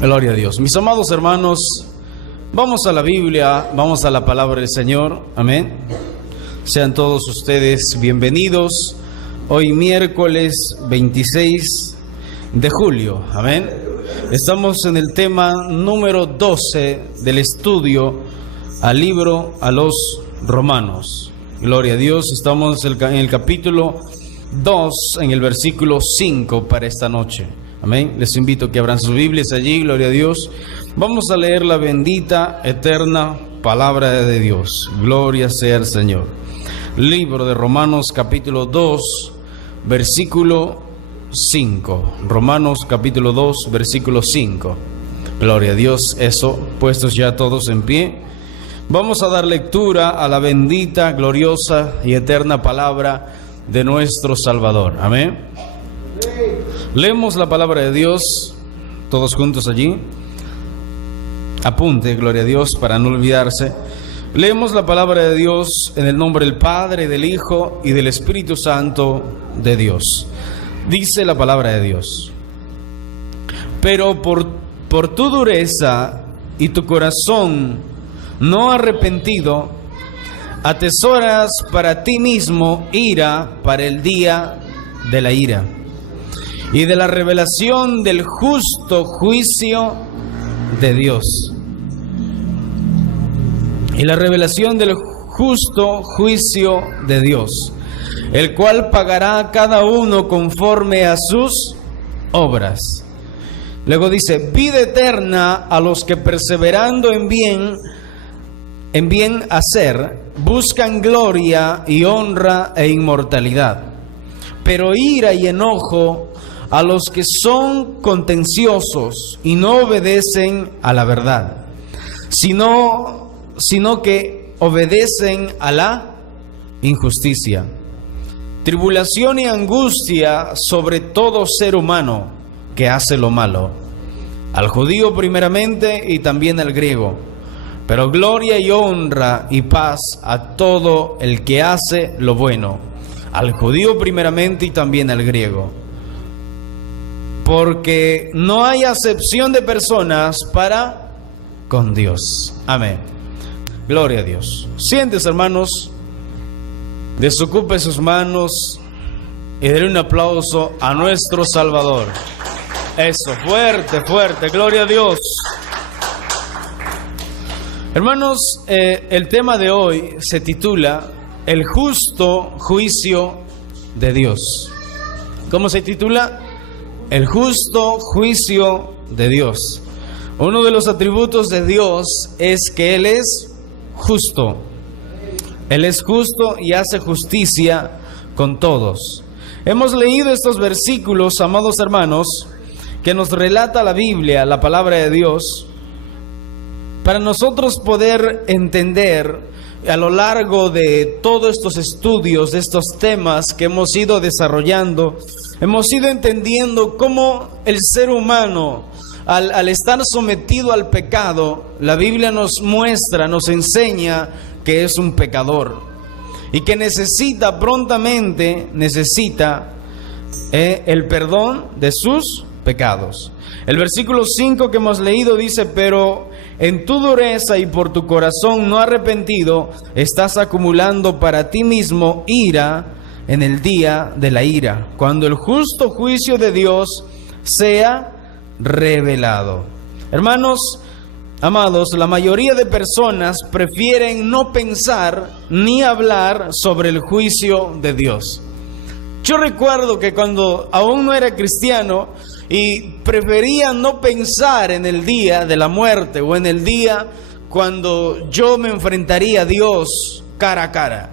Gloria a Dios. Mis amados hermanos, vamos a la Biblia, vamos a la palabra del Señor. Amén. Sean todos ustedes bienvenidos. Hoy miércoles 26 de julio. Amén. Estamos en el tema número 12 del estudio al libro a los Romanos. Gloria a Dios. Estamos en el capítulo 2, en el versículo 5 para esta noche. Amén. Les invito a que abran sus Biblias allí. Gloria a Dios. Vamos a leer la bendita, eterna palabra de Dios. Gloria sea el Señor. Libro de Romanos capítulo 2, versículo 5. Romanos capítulo 2, versículo 5. Gloria a Dios. Eso, puestos ya todos en pie, vamos a dar lectura a la bendita, gloriosa y eterna palabra de nuestro Salvador. Amén. Leemos la palabra de Dios todos juntos allí. Apunte, gloria a Dios, para no olvidarse. Leemos la palabra de Dios en el nombre del Padre, del Hijo y del Espíritu Santo de Dios. Dice la palabra de Dios: pero por tu dureza y tu corazón no arrepentido, atesoras para ti mismo ira para el día de la ira y de la revelación del justo juicio de Dios. Y la revelación del justo juicio de Dios, el cual pagará a cada uno conforme a sus obras. Luego dice: vida eterna a los que perseverando en bien hacer, buscan gloria y honra e inmortalidad. Pero ira y enojo a los que son contenciosos y no obedecen a la verdad, sino que obedecen a la injusticia. Tribulación y angustia sobre todo ser humano que hace lo malo, al judío primeramente y también al griego, pero gloria y honra y paz a todo el que hace lo bueno, al judío primeramente y también al griego. Porque no hay acepción de personas para con Dios. Amén. Gloria a Dios. Siéntese, hermanos. Desocupe sus manos y denle un aplauso a nuestro Salvador. Eso, fuerte, fuerte. Gloria a Dios. Hermanos, el tema de hoy se titula El justo juicio de Dios. ¿Cómo se titula? El justo juicio de Dios. Uno de los atributos de Dios es que Él es justo. Él es justo y hace justicia con todos. Hemos leído estos versículos, amados hermanos, que nos relata la Biblia, la palabra de Dios, para nosotros poder entender a lo largo de todos estos estudios, de estos temas que hemos ido desarrollando, hemos ido entendiendo cómo el ser humano, al estar sometido al pecado, la Biblia nos muestra, nos enseña que es un pecador y que prontamente necesita el perdón de sus pecados. El versículo 5 que hemos leído dice: pero en tu dureza y por tu corazón no arrepentido, estás acumulando para ti mismo ira en el día de la ira, cuando el justo juicio de Dios sea revelado. Hermanos amados, la mayoría de personas prefieren no pensar ni hablar sobre el juicio de Dios. Yo recuerdo que cuando aún no era cristiano y prefería no pensar en el día de la muerte o en el día cuando yo me enfrentaría a Dios cara a cara.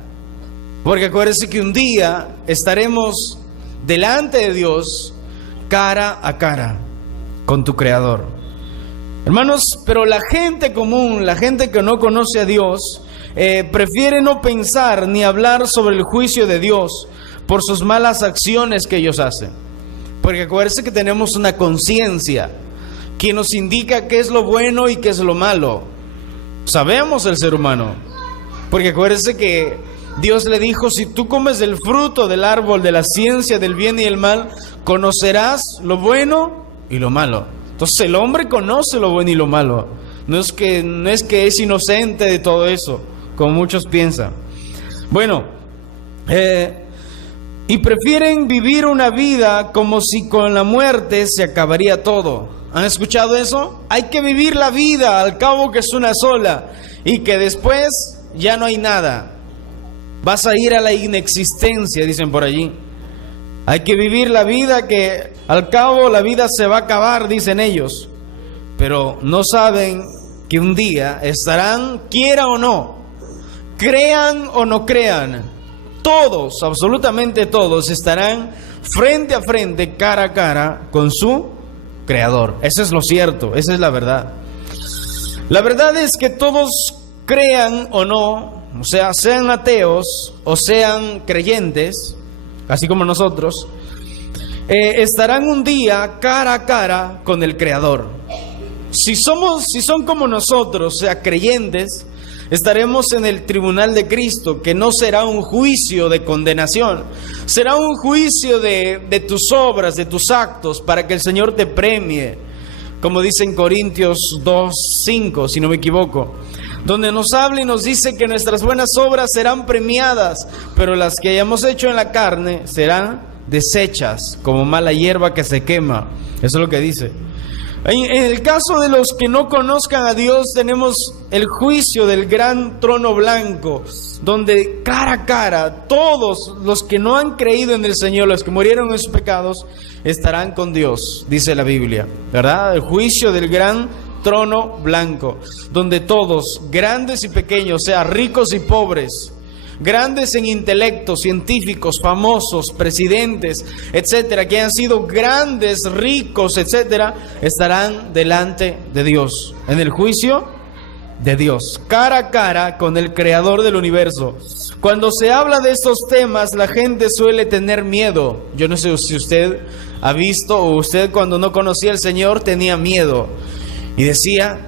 Porque acuérdense que un día estaremos delante de Dios cara a cara con tu Creador. Hermanos, pero la gente común, la gente que no conoce a Dios, prefiere no pensar ni hablar sobre el juicio de Dios por sus malas acciones que ellos hacen. Porque acuérdense que tenemos una conciencia que nos indica qué es lo bueno y qué es lo malo. Sabemos el ser humano. Porque acuérdense que Dios le dijo: si tú comes del fruto del árbol de la ciencia del bien y el mal, conocerás lo bueno y lo malo. Entonces el hombre conoce lo bueno y lo malo. No es que es inocente de todo eso, como muchos piensan. Bueno, y prefieren vivir una vida como si con la muerte se acabaría todo. ¿Han escuchado eso? Hay que vivir la vida, al cabo que es una sola, y que después ya no hay nada. Vas a ir a la inexistencia, dicen por allí. Hay que vivir la vida, que al cabo la vida se va a acabar, dicen ellos. Pero no saben que un día estarán, quiera o no, crean o no crean, todos, absolutamente todos, estarán frente a frente, cara a cara, con su Creador. Eso es lo cierto, esa es la verdad. La verdad es que todos, crean o no, o sea, sean ateos o sean creyentes, así como nosotros, estarán un día cara a cara con el Creador. Si son como nosotros, o sea, creyentes, estaremos en el tribunal de Cristo, que no será un juicio de condenación, será un juicio de tus obras, de tus actos, para que el Señor te premie, como dice en Corintios 2:5, si no me equivoco, donde nos habla y nos dice que nuestras buenas obras serán premiadas, pero las que hayamos hecho en la carne serán deshechas, como mala hierba que se quema. Eso es lo que dice. En el caso de los que no conozcan a Dios, tenemos el juicio del gran trono blanco, donde cara a cara todos los que no han creído en el Señor, los que murieron en sus pecados, estarán con Dios, dice la Biblia, ¿verdad? El juicio del gran trono blanco, donde todos, grandes y pequeños, o sea, ricos y pobres, grandes en intelecto, científicos, famosos, presidentes, etcétera, que han sido grandes, ricos, etcétera, estarán delante de Dios, en el juicio de Dios, cara a cara con el Creador del universo. Cuando se habla de estos temas, la gente suele tener miedo. Yo no sé si usted ha visto, o usted cuando no conocía al Señor tenía miedo y decía,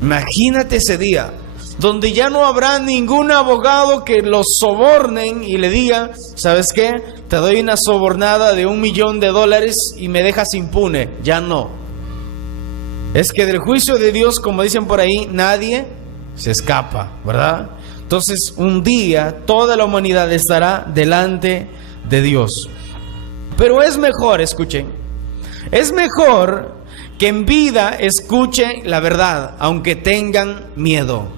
imagínate ese día donde ya no habrá ningún abogado que los sobornen y le diga, ¿sabes qué? Te doy una sobornada de $1,000,000 y me dejas impune. Ya no. Es que del juicio de Dios, como dicen por ahí, nadie se escapa, ¿verdad? Entonces, un día toda la humanidad estará delante de Dios. Pero es mejor, escuchen, es mejor que en vida escuchen la verdad, aunque tengan miedo.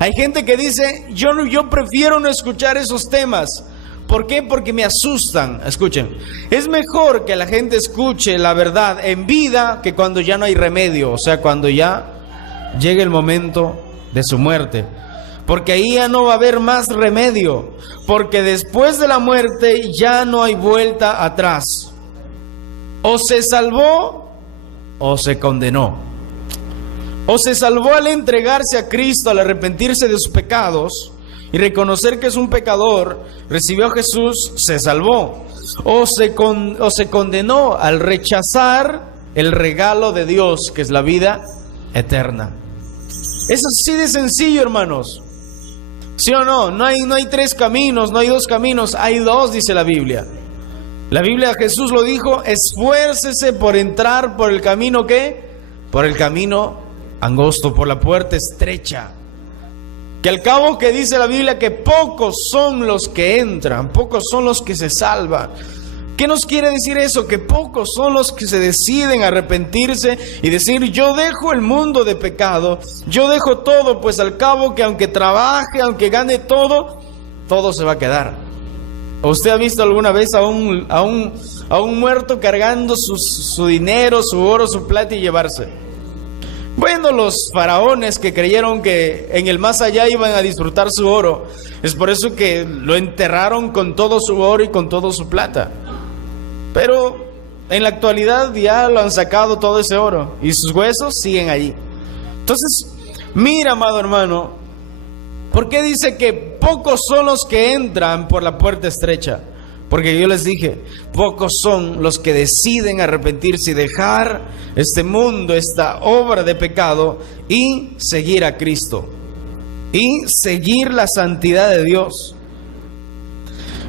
Hay gente que dice, yo prefiero no escuchar esos temas. ¿Por qué? Porque me asustan. Escuchen, es mejor que la gente escuche la verdad en vida que cuando ya no hay remedio, o sea, cuando ya llegue el momento de su muerte. Porque ahí ya no va a haber más remedio, porque después de la muerte ya no hay vuelta atrás. O se salvó o se condenó. O se salvó al entregarse a Cristo, al arrepentirse de sus pecados y reconocer que es un pecador, recibió a Jesús, se salvó. O se condenó al rechazar el regalo de Dios, que es la vida eterna. Es así de sencillo, hermanos. ¿Sí o no? No hay tres caminos, no hay dos caminos, hay dos, dice la Biblia. La Biblia, Jesús lo dijo, esfuércese por entrar por el camino, ¿qué? Por el camino angosto, por la puerta estrecha, que al cabo que dice la Biblia que pocos son los que entran, pocos son los que se salvan. ¿Qué nos quiere decir eso? Que pocos son los que se deciden a arrepentirse y decir, yo dejo el mundo de pecado, yo dejo todo, pues al cabo que aunque trabaje, aunque gane todo, todo se va a quedar. ¿Usted ha visto alguna vez a un muerto cargando su dinero, su oro, su plata y llevarse? Bueno, los faraones que creyeron que en el más allá iban a disfrutar su oro, es por eso que lo enterraron con todo su oro y con todo su plata. Pero en la actualidad ya lo han sacado todo ese oro y sus huesos siguen allí. Entonces, mira, amado hermano, ¿por qué dice que pocos son los que entran por la puerta estrecha? Porque yo les dije, pocos son los que deciden arrepentirse y dejar este mundo, esta obra de pecado y seguir a Cristo y seguir la santidad de Dios.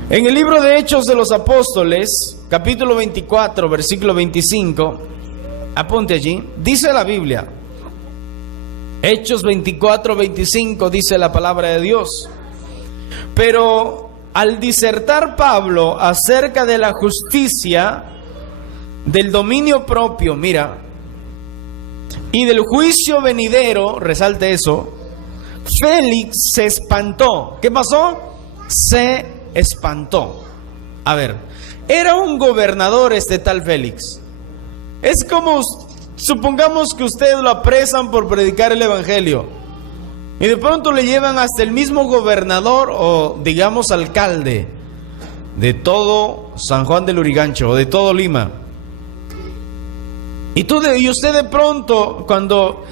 En el libro de Hechos de los Apóstoles, capítulo 24, versículo 25, apunte allí, dice la Biblia, Hechos 24:25 dice la palabra de Dios. Pero al disertar Pablo acerca de la justicia, del dominio propio, mira, y del juicio venidero, resalte eso, Félix se espantó. ¿Qué pasó? Se espantó. A ver, era un gobernador este tal Félix. Es como, supongamos que usted lo apresan por predicar el evangelio y de pronto le llevan hasta el mismo gobernador o digamos alcalde de todo San Juan del Lurigancho o de todo Lima. Y usted de pronto cuando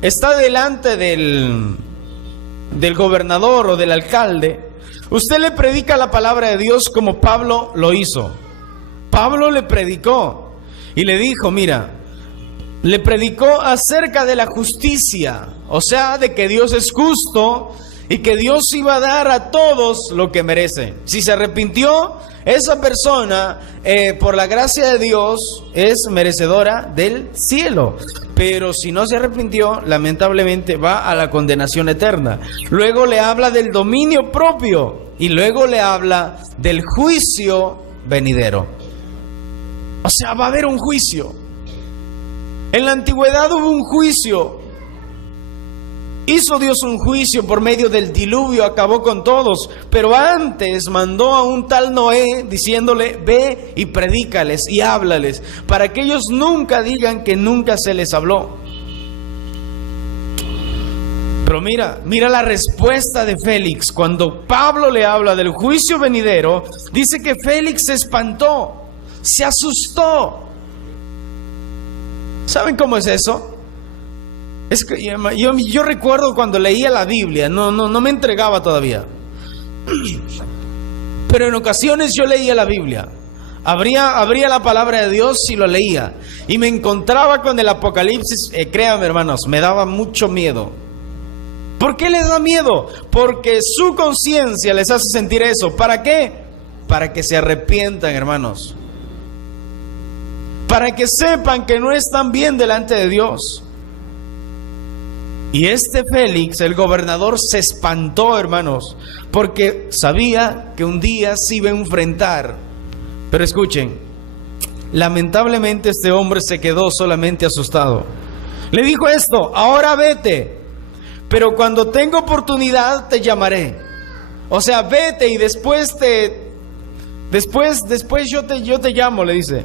está delante del gobernador o del alcalde, usted le predica la palabra de Dios como Pablo lo hizo. Pablo le predicó y le dijo, mira, le predicó acerca de la justicia, o sea, de que Dios es justo y que Dios iba a dar a todos lo que merecen. Si se arrepintió, esa persona, por la gracia de Dios, es merecedora del cielo. Pero si no se arrepintió, lamentablemente va a la condenación eterna. Luego le habla del dominio propio y luego le habla del juicio venidero. O sea, va a haber un juicio. En la antigüedad hubo un juicio. Hizo Dios un juicio por medio del diluvio, acabó con todos. Pero antes mandó a un tal Noé diciéndole, ve y predícales y háblales, para que ellos nunca digan que nunca se les habló. Pero mira la respuesta de Félix. Cuando Pablo le habla del juicio venidero, dice que Félix se espantó, se asustó. ¿Saben cómo es eso? Es que yo recuerdo cuando leía la Biblia, no me entregaba todavía. Pero en ocasiones yo leía la Biblia. Abría la palabra de Dios y lo leía. Y me encontraba con el Apocalipsis. Créanme, hermanos, me daba mucho miedo. ¿Por qué les da miedo? Porque su conciencia les hace sentir eso. ¿Para qué? Para que se arrepientan, hermanos. Para que sepan que no están bien delante de Dios. Y este Félix, el gobernador, se espantó, hermanos, porque sabía que un día se iba a enfrentar. Pero escuchen, lamentablemente este hombre se quedó solamente asustado. Le dijo esto, ahora vete, pero cuando tenga oportunidad te llamaré. O sea, vete y después yo te llamo, le dice.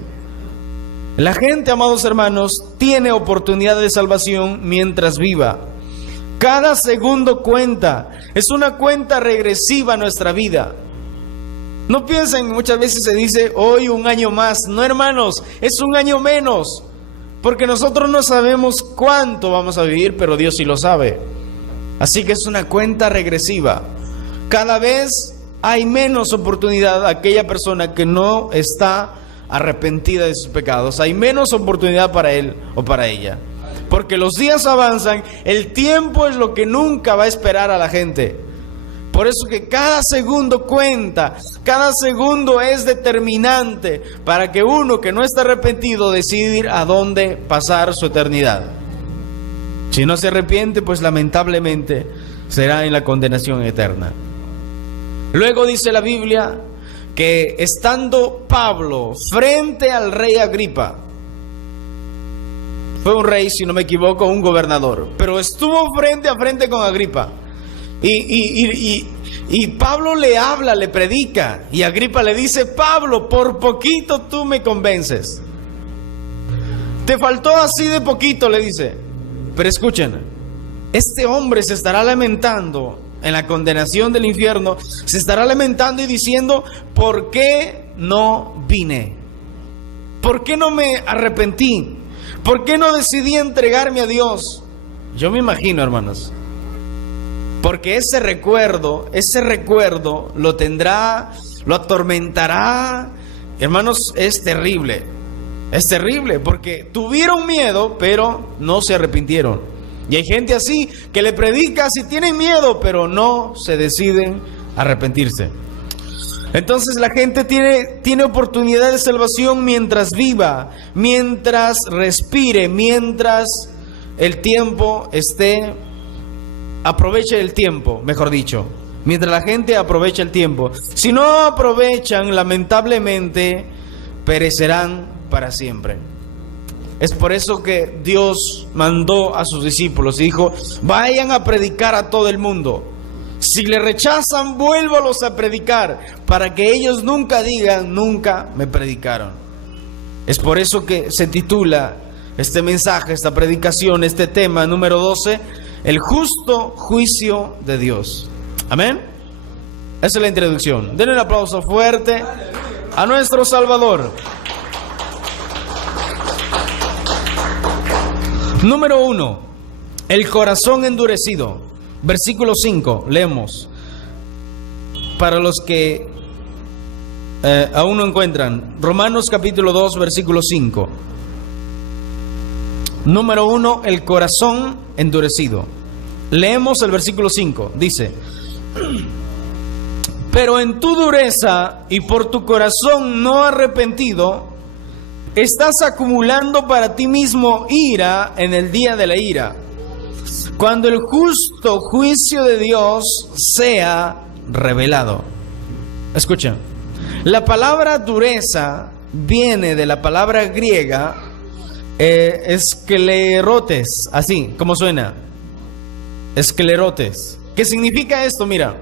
La gente, amados hermanos, tiene oportunidad de salvación mientras viva. Cada segundo cuenta, es una cuenta regresiva a nuestra vida. No piensen, muchas veces se dice, hoy un año más. No, hermanos, es un año menos. Porque nosotros no sabemos cuánto vamos a vivir, pero Dios sí lo sabe. Así que es una cuenta regresiva. Cada vez hay menos oportunidad a aquella persona que no está arrepentida de sus pecados. Hay menos oportunidad para él o para ella. Porque los días avanzan, el tiempo es lo que nunca va a esperar a la gente. Por eso que cada segundo cuenta, cada segundo es determinante para que uno que no está arrepentido decidir a dónde pasar su eternidad. Si no se arrepiente, pues lamentablemente será en la condenación eterna. Luego dice la Biblia que estando Pablo frente al rey Agripa, fue un rey, si no me equivoco, un gobernador, pero estuvo frente a frente con Agripa. Y Pablo le habla, le predica, y Agripa le dice, Pablo, por poquito tú me convences. Te faltó así de poquito, le dice. Pero escuchen, este hombre se estará lamentando en la condenación del infierno, se estará lamentando y diciendo, ¿por qué no vine? ¿Por qué no me arrepentí? ¿Por qué no decidí entregarme a Dios? Yo me imagino, hermanos, porque ese recuerdo lo tendrá, lo atormentará. Hermanos, es terrible porque tuvieron miedo, pero no se arrepintieron. Y hay gente así que le predica si tienen miedo, pero no se deciden arrepentirse. Entonces la gente tiene oportunidad de salvación mientras viva, mientras respire, mientras el tiempo esté, aproveche el tiempo, mejor dicho. Mientras la gente aprovecha el tiempo. Si no aprovechan, lamentablemente perecerán para siempre. Es por eso que Dios mandó a sus discípulos y dijo: vayan a predicar a todo el mundo. Si le rechazan, vuélvalos a predicar, para que ellos nunca digan: nunca me predicaron. Es por eso que se titula este mensaje, esta predicación, este tema número 12, el justo juicio de Dios. Amén. Esa es la introducción. Denle un aplauso fuerte a nuestro Salvador. Número 1, el corazón endurecido. Versículo 5, leemos. Para los que aún no encuentran, Romanos capítulo 2, versículo 5. Número 1, el corazón endurecido. Leemos el versículo 5, dice: pero en tu dureza y por tu corazón no arrepentido, estás acumulando para ti mismo ira en el día de la ira, cuando el justo juicio de Dios sea revelado. Escuchen, la palabra dureza viene de la palabra griega esclerotes, así como suena, esclerotes. ¿Qué significa esto? Mira,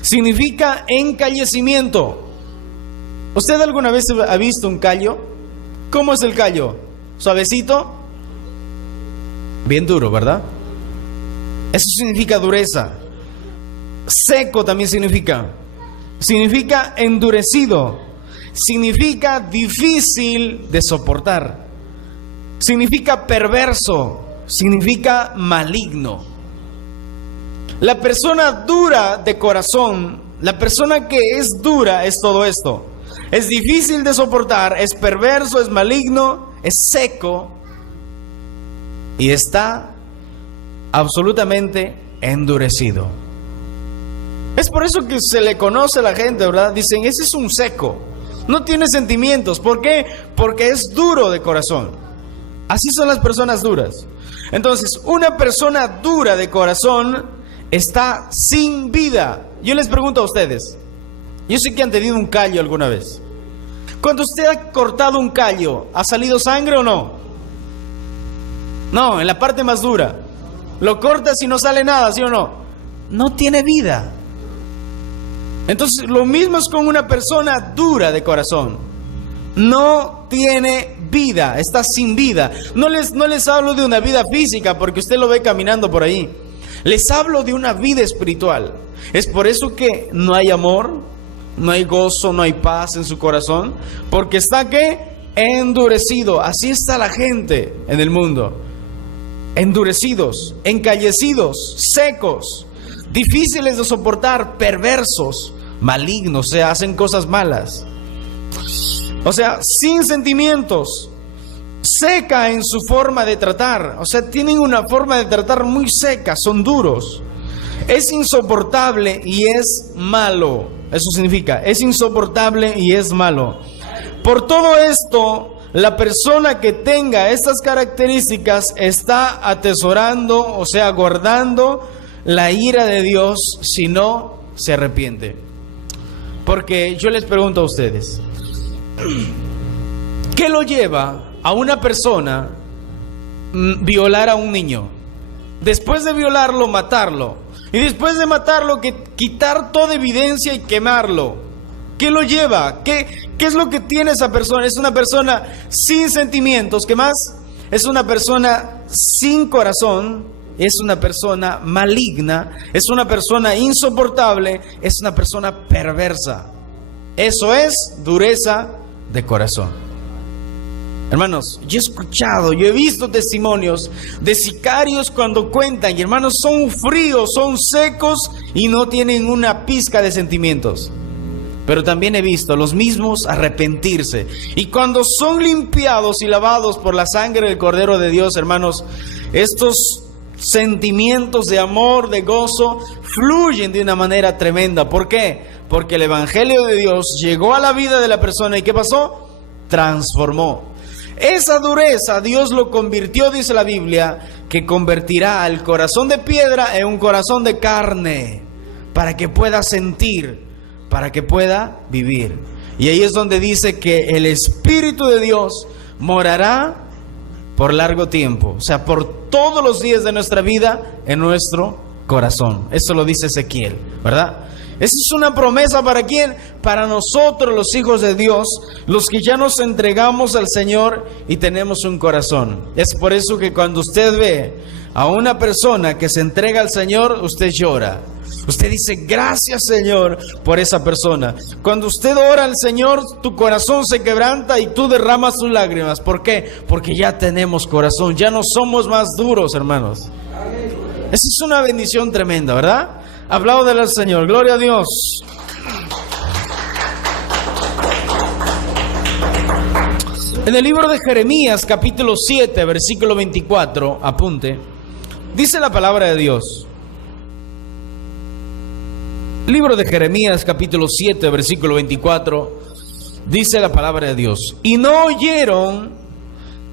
significa encallecimiento. ¿Usted alguna vez ha visto un callo? ¿Cómo es el callo? ¿Suavecito? Bien duro, ¿verdad? Eso significa dureza. Seco también significa endurecido. Significa difícil de soportar. Significa perverso. Significa maligno. La persona dura de corazón, la persona que es dura, es todo esto. Es difícil de soportar, es perverso, es maligno, es seco y está absolutamente endurecido. Es por eso que se le conoce a la gente, ¿verdad? Dicen: ese es un seco, no tiene sentimientos. ¿Por qué? Porque es duro de corazón. Así son las personas duras. Entonces, una persona dura de corazón está sin vida. Yo les pregunto a ustedes, yo sé que han tenido un callo alguna vez. Cuando usted ha cortado un callo, ¿ha salido sangre o no? No, en la parte más dura. Lo cortas y no sale nada, ¿sí o no? No tiene vida. Entonces, lo mismo es con una persona dura de corazón. No tiene vida, está sin vida. No les hablo de una vida física, porque usted lo ve caminando por ahí. Les hablo de una vida espiritual. Es por eso que no hay amor, no hay gozo, no hay paz en su corazón, porque está ¿qué? Endurecido. Así está la gente en el mundo. Endurecidos, encallecidos, secos, difíciles de soportar, perversos, malignos, o sea, hacen cosas malas. O sea, sin sentimientos, seca en su forma de tratar. O sea, tienen una forma de tratar muy seca, son duros. Es insoportable y es malo. Eso significa, es insoportable y es malo. Por todo esto, la persona que tenga estas características está atesorando, o sea, guardando la ira de Dios si no se arrepiente. Porque yo les pregunto a ustedes, ¿qué lo lleva a una persona violar a un niño? Después de violarlo, matarlo. Y después de matarlo, quitar toda evidencia y quemarlo. ¿Qué lo lleva? ¿Qué es lo que tiene esa persona? Es una persona sin sentimientos. ¿Qué más? Es una persona sin corazón. Es una persona maligna. Es una persona insoportable. Es una persona perversa. Eso es dureza de corazón. Hermanos, yo he escuchado, yo he visto testimonios de sicarios cuando cuentan, y hermanos, son fríos, son secos y no tienen una pizca de sentimientos. Pero también he visto a los mismos arrepentirse. Y cuando son limpiados y lavados por la sangre del Cordero de Dios, hermanos, estos sentimientos de amor, de gozo, fluyen de una manera tremenda. ¿Por qué? Porque el Evangelio de Dios llegó a la vida de la persona y ¿qué pasó? Transformó. Esa dureza Dios lo convirtió, dice la Biblia, que convertirá el corazón de piedra en un corazón de carne, para que pueda sentir, para que pueda vivir. Y ahí es donde dice que el Espíritu de Dios morará por largo tiempo, o sea, por todos los días de nuestra vida en nuestro corazón. Eso lo dice Ezequiel, ¿verdad? Esa es una promesa ¿para quién? Para nosotros, los hijos de Dios, los que ya nos entregamos al Señor y tenemos un corazón. Es por eso que cuando usted ve a una persona que se entrega al Señor, usted llora. Usted dice, gracias Señor por esa persona. Cuando usted ora al Señor, tu corazón se quebranta y tú derramas tus lágrimas. ¿Por qué? Porque ya tenemos corazón, ya no somos más duros, hermanos. Esa es una bendición tremenda, ¿verdad? Aplaudan al Señor, gloria a Dios. En el libro de Jeremías, capítulo 7, versículo 24, apunte, dice la palabra de Dios. Libro de Jeremías, capítulo 7, versículo 24, dice la palabra de Dios: y no oyeron,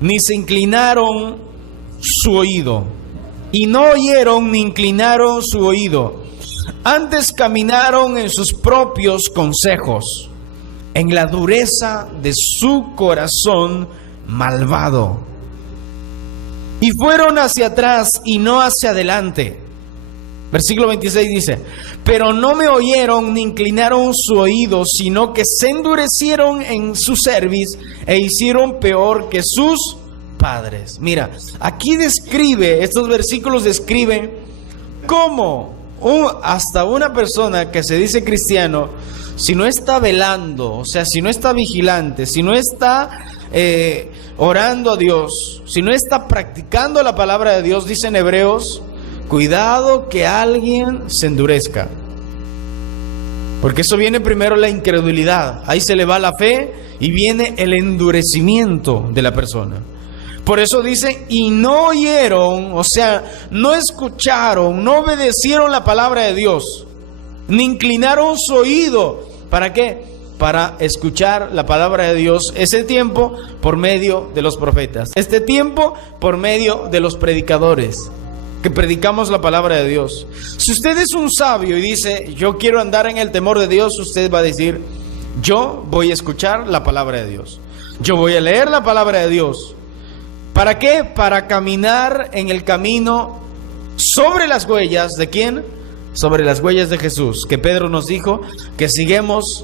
ni se inclinaron su oído. Y no oyeron, ni inclinaron su oído. Antes caminaron en sus propios consejos, en la dureza de su corazón malvado. Y fueron hacia atrás y no hacia adelante. Versículo 26 dice: pero no me oyeron ni inclinaron su oído, sino que se endurecieron en su cerviz e hicieron peor que sus padres. Mira, aquí describe, estos versículos describen cómo hasta una persona que se dice cristiano, si no está velando, o sea, si no está vigilante, si no está orando a Dios, si no está practicando la palabra de Dios, dicen Hebreos, cuidado que alguien se endurezca. Porque eso viene primero la incredulidad, ahí se le va la fe y viene el endurecimiento de la persona. Por eso dice, y no oyeron, o sea, no escucharon, no obedecieron la palabra de Dios, ni inclinaron su oído. ¿Para qué? Para escuchar la palabra de Dios. Ese tiempo por medio de los profetas, este tiempo por medio de los predicadores que predicamos la palabra de Dios. Si usted es un sabio y dice, yo quiero andar en el temor de Dios, usted va a decir, yo voy a escuchar la palabra de Dios, yo voy a leer la palabra de Dios. ¿Para qué? Para caminar en el camino sobre las huellas ¿de quién? Sobre las huellas de Jesús, que Pedro nos dijo que sigamos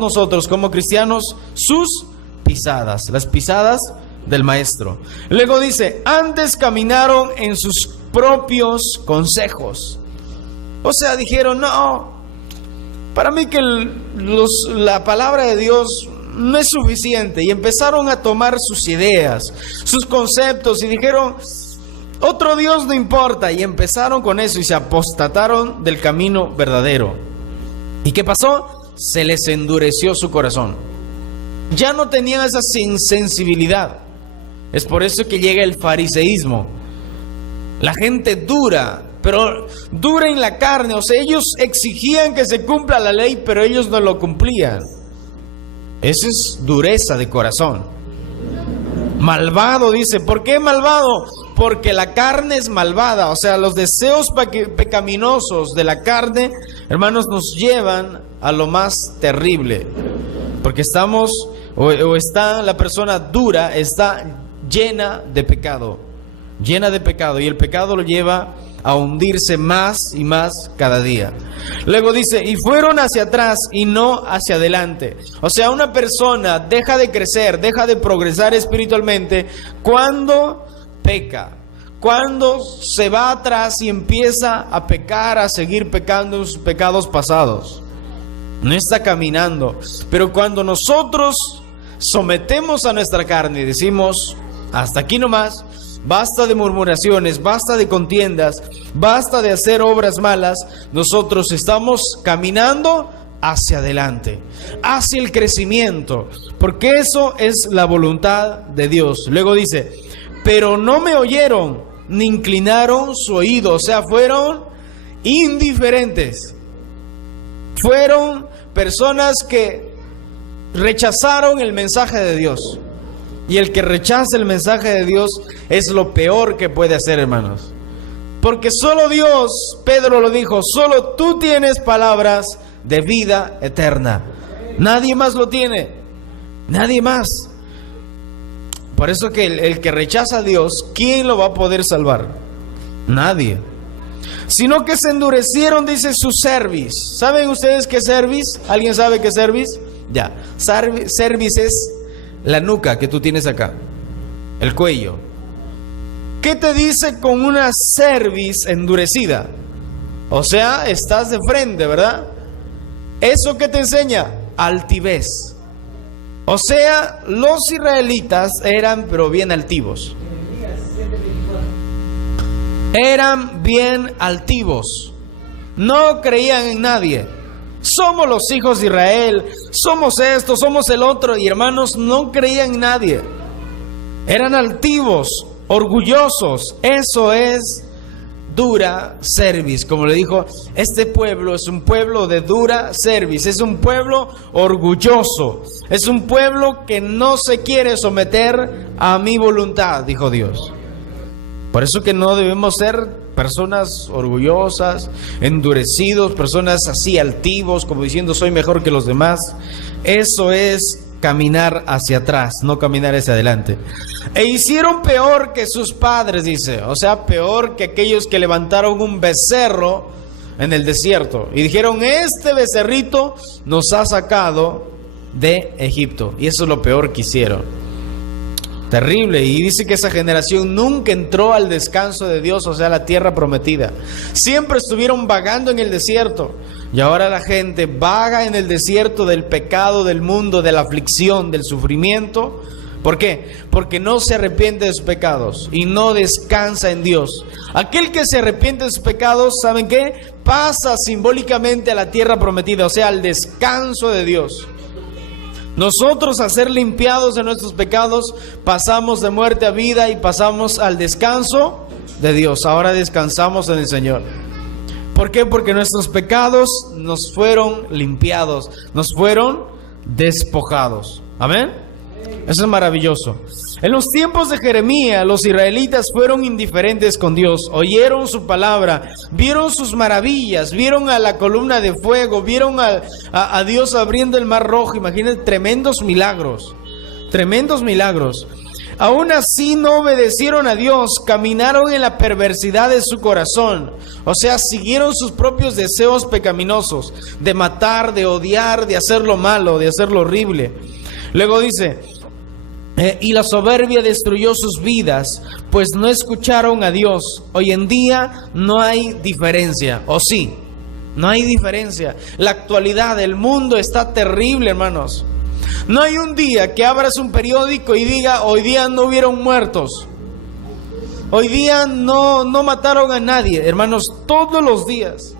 nosotros como cristianos sus pisadas, las pisadas del Maestro. Luego dice, antes caminaron en sus propios consejos. O sea, dijeron, no, para mí que la palabra de Dios no es suficiente. Y empezaron a tomar sus ideas, sus conceptos y dijeron, otro Dios no importa. Y empezaron con eso y se apostataron del camino verdadero. ¿Y qué pasó? Se les endureció su corazón. Ya no tenían esa sensibilidad. Es por eso que llega el fariseísmo. La gente dura, pero dura en la carne. O sea, ellos exigían que se cumpla la ley, pero ellos no lo cumplían. Esa es dureza de corazón. Malvado, dice. ¿Por qué malvado? Porque la carne es malvada. O sea, los deseos pecaminosos de la carne, hermanos, nos llevan a lo más terrible. Porque estamos, o está la persona dura, está llena de pecado. Llena de pecado. Y el pecado lo lleva a hundirse más y más cada día. Luego dice, y fueron hacia atrás y no hacia adelante. O sea, una persona deja de crecer, deja de progresar espiritualmente cuando peca, cuando se va atrás y empieza a pecar, a seguir pecando en sus pecados pasados. No está caminando. Pero cuando nosotros sometemos a nuestra carne y decimos, hasta aquí nomás, basta de murmuraciones, basta de contiendas, basta de hacer obras malas, nosotros estamos caminando hacia adelante, hacia el crecimiento, porque eso es la voluntad de Dios. Luego dice, pero no me oyeron, ni inclinaron su oído. O sea, fueron indiferentes. Fueron personas que rechazaron el mensaje de Dios. Y el que rechaza el mensaje de Dios es lo peor que puede hacer, hermanos. Porque solo Dios, Pedro lo dijo, solo tú tienes palabras de vida eterna. Nadie más lo tiene. Nadie más. Por eso que el que rechaza a Dios, ¿quién lo va a poder salvar? Nadie. Sino que se endurecieron, dice, su cerviz. ¿Saben ustedes qué es cerviz? ¿Alguien sabe qué es cerviz? Ya. Cerviz es la nuca que tú tienes acá, el cuello. ¿Qué te dice con una cerviz endurecida? O sea, estás de frente, ¿verdad? ¿Eso qué te enseña? Altivez. O sea, los israelitas eran pero bien altivos. Eran bien altivos. No creían en nadie. Somos los hijos de Israel, somos esto, somos el otro. Y hermanos, no creían en nadie. Eran altivos, orgullosos. Eso es dura cerviz. Como le dijo, este pueblo es un pueblo de dura cerviz. Es un pueblo orgulloso. Es un pueblo que no se quiere someter a mi voluntad, dijo Dios. Por eso que no debemos ser personas orgullosas, endurecidos, personas así altivos, como diciendo soy mejor que los demás. Eso es caminar hacia atrás, no caminar hacia adelante. E hicieron peor que sus padres, dice. O sea, peor que aquellos que levantaron un becerro en el desierto y dijeron, este becerrito nos ha sacado de Egipto. Y eso es lo peor que hicieron. Terrible. Y dice que esa generación nunca entró al descanso de Dios, o sea, la tierra prometida. Siempre estuvieron vagando en el desierto. Y ahora la gente vaga en el desierto del pecado, del mundo, de la aflicción, del sufrimiento. ¿Por qué? Porque no se arrepiente de sus pecados y no descansa en Dios. Aquel que se arrepiente de sus pecados, ¿saben qué? Pasa simbólicamente a la tierra prometida, o sea, al descanso de Dios. Nosotros, al ser limpiados de nuestros pecados, pasamos de muerte a vida y pasamos al descanso de Dios. Ahora descansamos en el Señor. ¿Por qué? Porque nuestros pecados nos fueron limpiados, nos fueron despojados. Amén. Eso es maravilloso. En los tiempos de Jeremías, los israelitas fueron indiferentes con Dios. Oyeron su palabra, vieron sus maravillas, vieron a la columna de fuego, vieron a Dios abriendo el mar rojo. Imagínense, tremendos milagros, tremendos milagros. Aún así no obedecieron a Dios, caminaron en la perversidad de su corazón. O sea, siguieron sus propios deseos pecaminosos, de matar, de odiar, de hacer lo malo, de hacer lo horrible. Luego dice, y la soberbia destruyó sus vidas, pues no escucharon a Dios. Hoy en día no hay diferencia, ¿o sí? No hay diferencia. La actualidad, el mundo está terrible, hermanos. No hay un día que abras un periódico y diga, hoy día no hubieron muertos. Hoy día no mataron a nadie, hermanos, todos los días.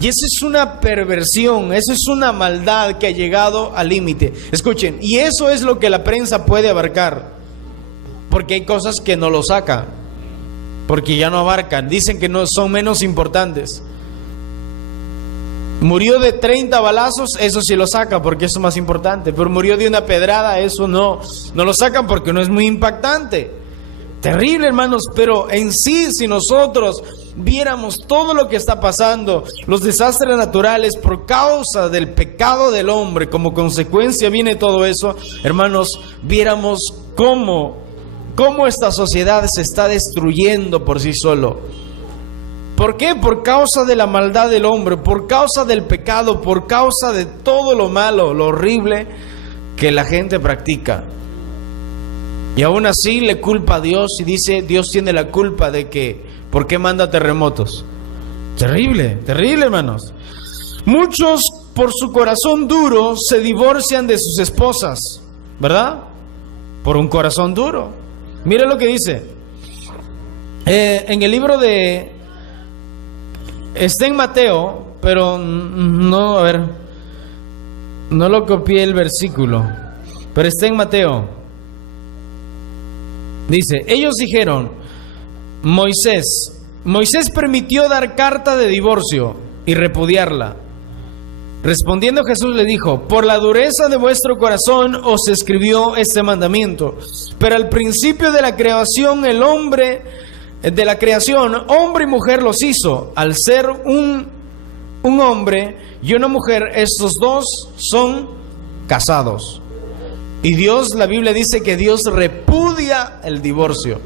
Y eso es una perversión, eso es una maldad que ha llegado al límite. Escuchen, y eso es lo que la prensa puede abarcar. Porque hay cosas que no lo sacan, porque ya no abarcan, dicen que no son menos importantes. Murió de 30 balazos, eso sí lo saca porque eso es más importante. Pero murió de una pedrada, eso no lo sacan porque no es muy impactante. Terrible, hermanos, pero en sí, si nosotros viéramos todo lo que está pasando, los desastres naturales por causa del pecado del hombre, como consecuencia viene todo eso, hermanos, viéramos cómo esta sociedad se está destruyendo por sí solo. ¿Por qué? Por causa de la maldad del hombre, por causa del pecado, por causa de todo lo malo, lo horrible que la gente practica. Y aún así le culpa a Dios y dice, Dios tiene la culpa de que, ¿por qué manda terremotos? Terrible, terrible, hermanos. Muchos por su corazón duro se divorcian de sus esposas, ¿verdad? Por un corazón duro. Mira lo que dice. En el libro de... Está en Mateo, pero no, a ver, no lo copié el versículo, pero está en Mateo. Dice, ellos dijeron, Moisés permitió dar carta de divorcio y repudiarla. Respondiendo Jesús le dijo: por la dureza de vuestro corazón os escribió este mandamiento. Pero al principio de la creación, hombre y mujer los hizo. Al ser un hombre y una mujer, estos dos son casados. Y Dios, la Biblia dice que Dios repudia el divorcio.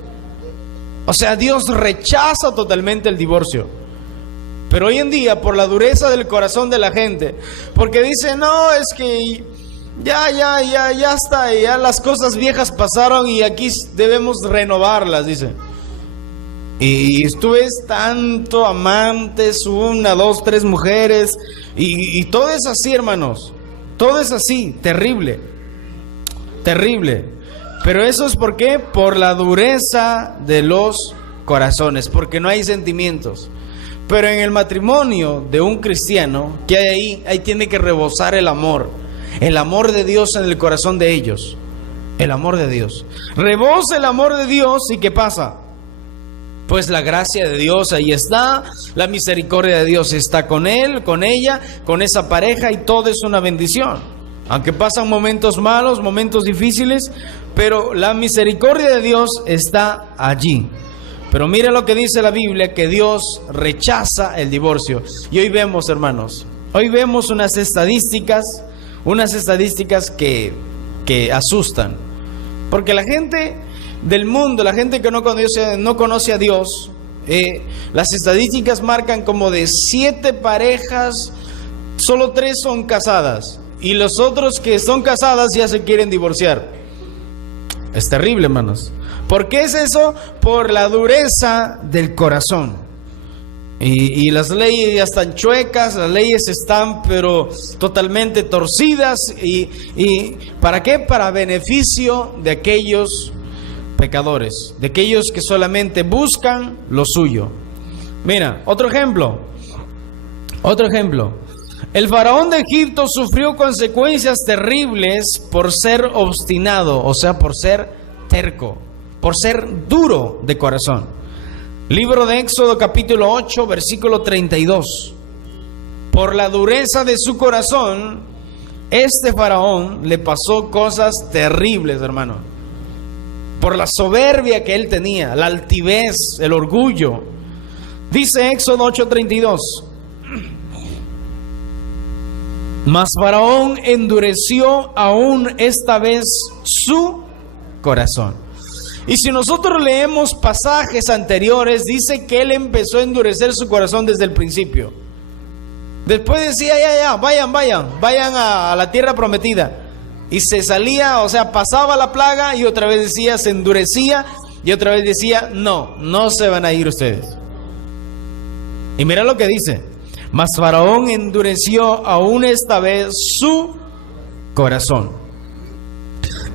O sea, Dios rechaza totalmente el divorcio. Pero hoy en día, por la dureza del corazón de la gente, porque dice: no, es que ya está, ya las cosas viejas pasaron y aquí debemos renovarlas, dice. Y tú ves tanto amantes, 1, 2, 3 mujeres, y todo es así, hermanos. Todo es así, terrible. Terrible. Pero eso es ¿por qué? Por la dureza de los corazones, porque no hay sentimientos. Pero en el matrimonio de un cristiano, ¿qué hay ahí? Ahí tiene que rebosar el amor de Dios en el corazón de ellos. El amor de Dios. Rebosa el amor de Dios, ¿y qué pasa? Pues la gracia de Dios ahí está, la misericordia de Dios está con él, con ella, con esa pareja, y todo es una bendición. Aunque pasan momentos malos, momentos difíciles, pero la misericordia de Dios está allí. Pero mira lo que dice la Biblia, que Dios rechaza el divorcio. Y hoy vemos, hermanos, unas estadísticas que asustan. Porque la gente del mundo, la gente que no conoce a Dios, las estadísticas marcan como de 7 parejas, solo 3 son casadas. Y los otros que son casadas ya se quieren divorciar. Es terrible, hermanos. ¿Por qué es eso? Por la dureza del corazón. Y las leyes ya están chuecas, las leyes están pero totalmente torcidas. ¿Y para qué? Para beneficio de aquellos pecadores, de aquellos que solamente buscan lo suyo. Mira, otro ejemplo. El faraón de Egipto sufrió consecuencias terribles por ser obstinado, o sea, por ser terco, por ser duro de corazón. Libro de Éxodo capítulo 8, versículo 32. Por la dureza de su corazón, este faraón le pasó cosas terribles, hermano. Por la soberbia que él tenía, la altivez, el orgullo. Dice Éxodo 8:32. Mas Faraón endureció aún esta vez su corazón. Y si nosotros leemos pasajes anteriores, dice que él empezó a endurecer su corazón desde el principio. Después decía: ya, vayan a la tierra prometida. Y se salía, o sea, pasaba la plaga y otra vez decía, se endurecía y otra vez decía: no se van a ir ustedes. Y mira lo que dice: mas Faraón endureció aún esta vez su corazón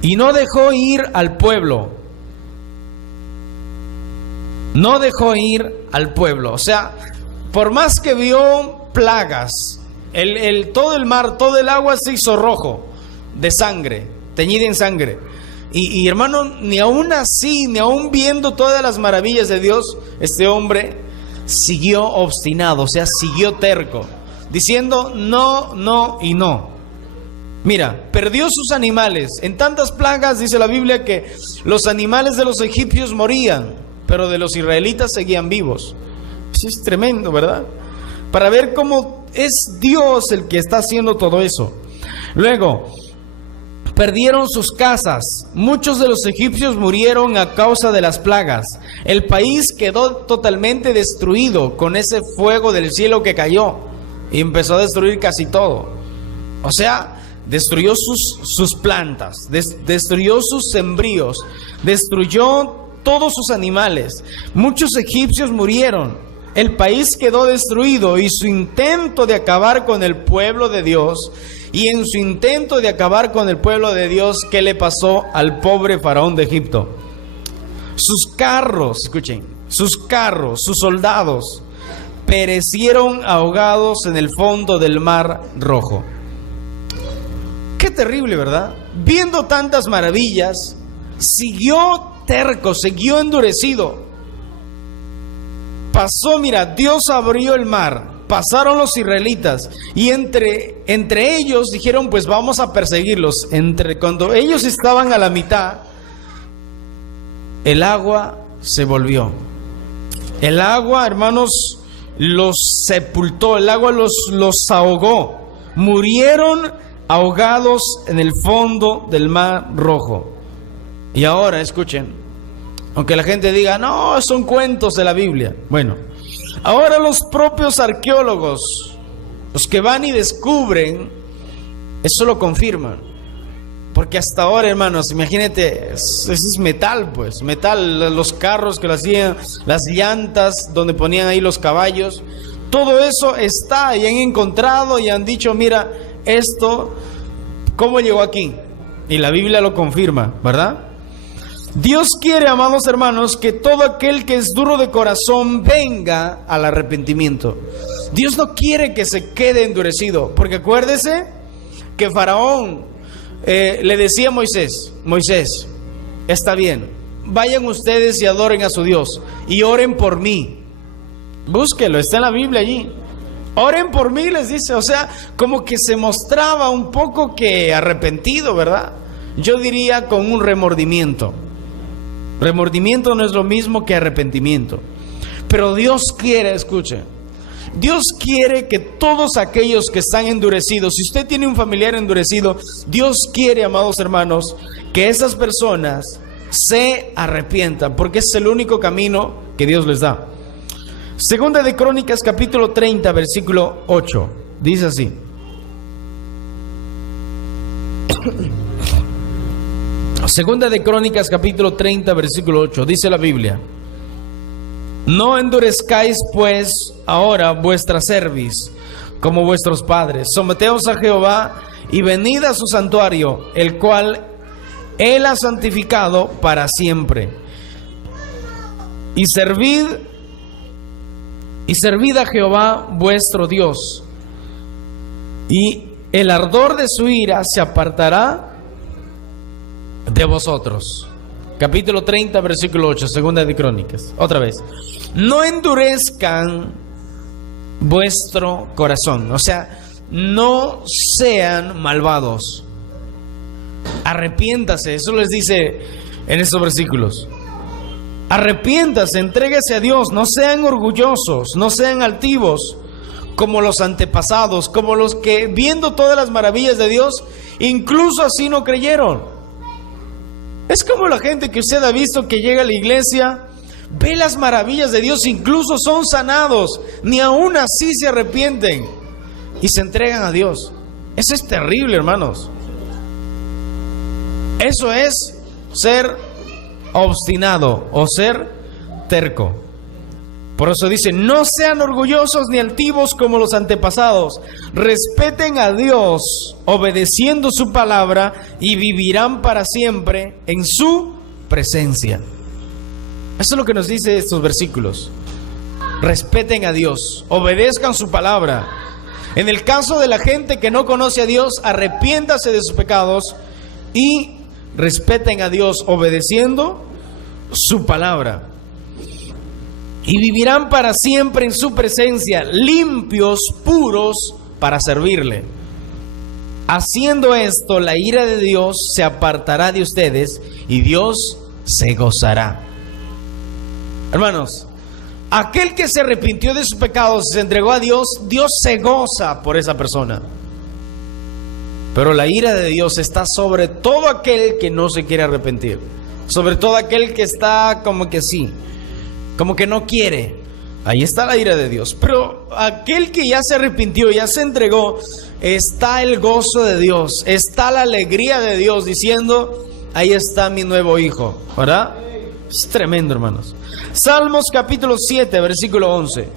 y no dejó ir al pueblo. No dejó ir al pueblo. O sea, por más que vio plagas, todo el mar, todo el agua se hizo rojo de sangre, teñida en sangre. Y hermano, ni aún así, ni aún viendo todas las maravillas de Dios, este hombre siguió obstinado, o sea, siguió terco, diciendo no y no. Mira, perdió sus animales. En tantas plagas dice la Biblia que los animales de los egipcios morían, pero de los israelitas seguían vivos. Eso es tremendo, ¿verdad? Para ver cómo es Dios el que está haciendo todo eso. Luego, perdieron sus casas. Muchos de los egipcios murieron a causa de las plagas. El país quedó totalmente destruido con ese fuego del cielo que cayó y empezó a destruir casi todo. O sea, destruyó sus plantas, destruyó sus sembríos, destruyó todos sus animales. Muchos egipcios murieron. El país quedó destruido y su intento de acabar con el pueblo de Dios. Y en su intento de acabar con el pueblo de Dios, ¿qué le pasó al pobre faraón de Egipto? Sus carros, escuchen, sus soldados perecieron ahogados en el fondo del Mar Rojo. Qué terrible, ¿verdad? Viendo tantas maravillas, siguió terco, siguió endurecido. pasó, mira, Dios abrió el mar, pasaron los israelitas y entre ellos dijeron, pues vamos a perseguirlos. Cuando ellos estaban a la mitad, el agua se volvió. El agua, hermanos, los sepultó, el agua los ahogó. Murieron ahogados en el fondo del Mar Rojo. Y ahora, escuchen, aunque la gente diga, no, son cuentos de la Biblia. Bueno, ahora los propios arqueólogos, los que van y descubren, eso lo confirman. Porque hasta ahora, hermanos, imagínate, ese es metal, pues, metal, los carros que lo hacían, las llantas donde ponían ahí los caballos, todo eso está y han encontrado y han dicho, mira, esto, ¿cómo llegó aquí? Y la Biblia lo confirma, ¿verdad? Dios quiere, amados hermanos, que todo aquel que es duro de corazón venga al arrepentimiento. Dios no quiere que se quede endurecido, porque acuérdese que Faraón le decía a Moisés, está bien, vayan ustedes y adoren a su Dios y oren por mí. Búsquelo, está en la Biblia allí. Oren por mí, les dice. O sea, como que se mostraba un poco que arrepentido, ¿verdad? Yo diría con un remordimiento. Remordimiento no es lo mismo que arrepentimiento. Pero Dios quiere, escuche, Dios quiere que todos aquellos que están endurecidos, si usted tiene un familiar endurecido, Dios quiere, amados hermanos, que esas personas se arrepientan, porque es el único camino que Dios les da. Segunda de Crónicas, capítulo 30, versículo 8, dice así. Segunda de Crónicas, capítulo 30, versículo 8, dice la Biblia: no endurezcáis pues ahora vuestra cerviz como vuestros padres. Someteos a Jehová y venid a su santuario, el cual Él ha santificado para siempre. Y servid a Jehová vuestro Dios, y el ardor de su ira se apartará de vosotros. Capítulo 30, versículo 8, segunda de Crónicas. Otra vez. No endurezcan vuestro corazón. O sea, no sean malvados. Arrepiéntase. Eso les dice en estos versículos. Arrepiéntase, entréguese a Dios. No sean orgullosos, no sean altivos como los antepasados, como los que viendo todas las maravillas de Dios, incluso así no creyeron. Es como la gente que usted ha visto que llega a la iglesia, ve las maravillas de Dios, incluso son sanados, ni aún así se arrepienten y se entregan a Dios. Eso es terrible, hermanos. Eso es ser obstinado o ser terco. Por eso dice, no sean orgullosos ni altivos como los antepasados. Respeten a Dios obedeciendo su palabra y vivirán para siempre en su presencia. Eso es lo que nos dice estos versículos. Respeten a Dios, obedezcan su palabra. En el caso de la gente que no conoce a Dios, arrepiéntase de sus pecados y respeten a Dios obedeciendo su palabra. Y vivirán para siempre en su presencia, limpios, puros, para servirle. Haciendo esto, la ira de Dios se apartará de ustedes y Dios se gozará. Hermanos, aquel que se arrepintió de sus pecados y se entregó a Dios, Dios se goza por esa persona. Pero la ira de Dios está sobre todo aquel que no se quiere arrepentir. Sobre todo aquel que está como que sí, como que no quiere. Ahí está la ira de Dios. Pero aquel que ya se arrepintió, ya se entregó, está el gozo de Dios, está la alegría de Dios diciendo, ahí está mi nuevo hijo, ¿verdad? Es tremendo, hermanos. Salmos capítulo 7, versículo 11.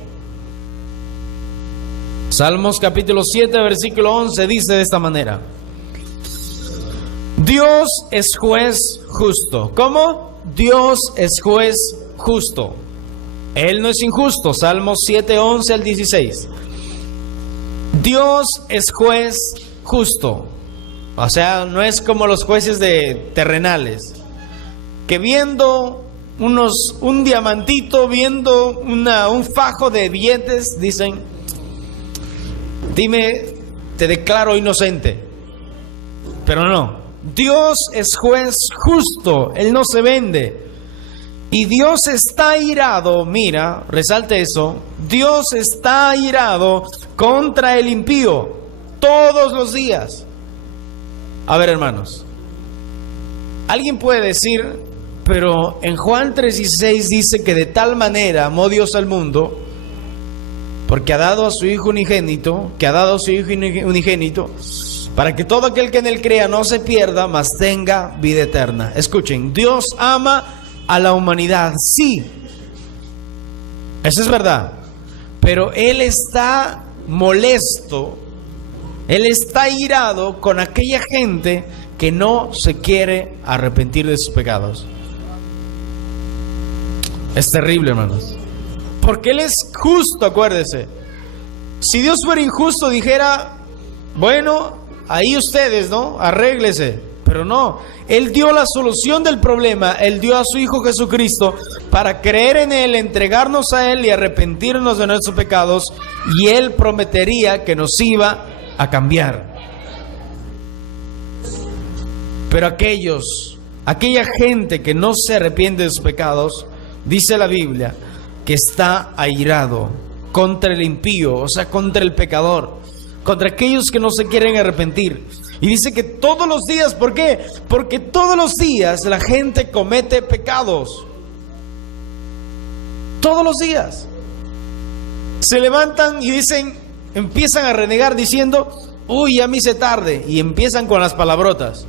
Salmos capítulo 7, versículo 11 dice de esta manera: Dios es juez justo. ¿Cómo? Dios es juez justo. Él no es injusto. Salmos 7, 11 al 16. Dios es juez justo. O sea, no es como los jueces terrenales, que viendo un diamantito viendo un fajo de billetes, dicen, dime, te declaro inocente. Pero no, Dios es juez justo, Él no se vende. Y Dios está airado, mira, resalte eso, Dios está airado contra el impío todos los días. A ver, hermanos, alguien puede decir, pero en Juan 3:16 dice que de tal manera amó Dios al mundo, porque ha dado a su Hijo unigénito, para que todo aquel que en Él crea no se pierda, mas tenga vida eterna. Escuchen, Dios ama a la humanidad, sí, eso es verdad, pero Él está molesto, Él está irado con aquella gente que no se quiere arrepentir de sus pecados. Es terrible, hermanos, porque Él es justo, acuérdese. Si Dios fuera injusto, dijera, bueno, ahí ustedes, ¿no? Arréglese. Pero no, Él dio la solución del problema, Él dio a su Hijo Jesucristo para creer en Él, entregarnos a Él y arrepentirnos de nuestros pecados, y Él prometería que nos iba a cambiar. Pero aquella gente que no se arrepiente de sus pecados, dice la Biblia, que está airado contra el impío, o sea, contra el pecador, contra aquellos que no se quieren arrepentir. Y dice que todos los días, ¿por qué? Porque todos los días la gente comete pecados. Todos los días. Se levantan y dicen, empiezan a renegar diciendo, uy, ya me hice tarde. Y empiezan con las palabrotas.